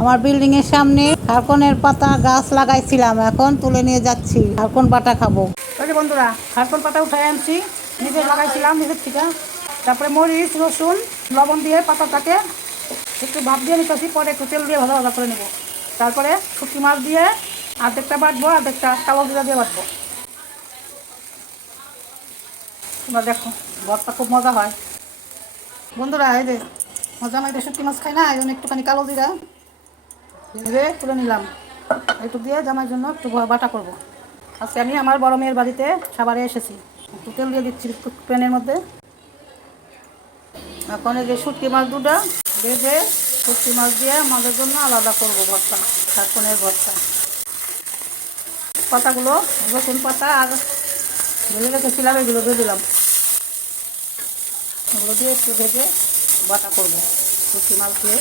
আমার বিল্ডিং এর সামনে খারকনের পাতা গাছ লাগাইছিলাম, এখন তুলে নিয়ে যাচ্ছি, খারকন পাতা খাবো। ওই যে বন্ধুরা, খারকন পাতা উঠাই আনছি, নিজে লাগাইছিলাম নিজের থেকে। তারপরে মরিচ রসুন লবণ দিয়ে পাতাটাকে একটু ভাপ দিয়ে নিতেছি, পরে একটু তেল দিয়ে ভাজা ভাজা করে নেব। তারপরে শুটকি মাছ দিয়ে অর্ধেকটা বাটবো, অর্ধেকটা কালো জিরা দিয়ে বাটবো। তোমরা দেখো, ভর্তা খুব মজা হয় বন্ধুরা। এই যে মজা মাইতে শুটকি মাছ খাই না, এই জন্য একটুখানি কালো জিরা ভেবে তুলে নিলাম। একটু দিয়ে জামার জন্য একটু বাটা করব। আজকে আমি আমার বড় মেয়ের বাড়িতে খাবারে এসেছি। একটু তেল দিয়ে দিচ্ছি প্যানের মধ্যে। এখন এই যে শুটকি মাছ দুটা ভেজে শুটকি মাছ দিয়ে আমাদের জন্য আলাদা করব ভর্তা, খারকনের ভর্তা। পাতাগুলো রসুন পাতা আর ভেজে রেখেছিলাম, এগুলো দিয়ে দিলাম। এগুলো দিয়ে একটু ভেজে বাটা করবো। শুটকি মাছ দিয়ে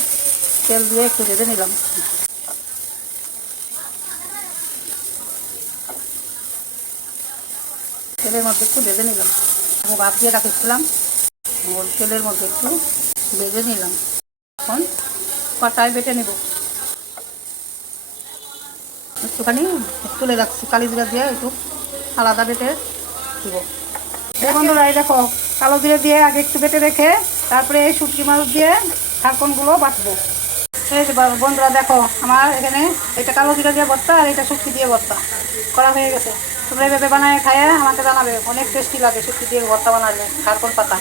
তেল দিয়ে একটু ভেজে নিলাম। তেলের মধ্যে একটু ভেজে নিলাম, ভাত দিয়ে রাখেছিলাম, তেলের মধ্যে একটু ভেজে নিলাম। এখন পাটায় বেটে নেব। একটুখানি তুলে রাখছি, কালি জিরা দিয়ে একটু আলাদা বেটে দিব। এই বন্ধুরা, এই দেখো, কালো জিরা দিয়ে আগে একটু বেটে রেখে তারপরে এই শুটকি মাছ দিয়ে খারকনগুলো বাটবো। এই যে বন্ধুরা দেখো, আমার এখানে এটা কালো জিরা দিয়ে ভর্তা আর এটা শুটকি দিয়ে ভর্তা করা হয়ে গেছে। তোমরা এভাবে বানায় খাইয়ে আমাকে জানাবে, অনেক টেস্টি লাগে শুটকি দিয়ে ভর্তা বানালে খারকন পাতা।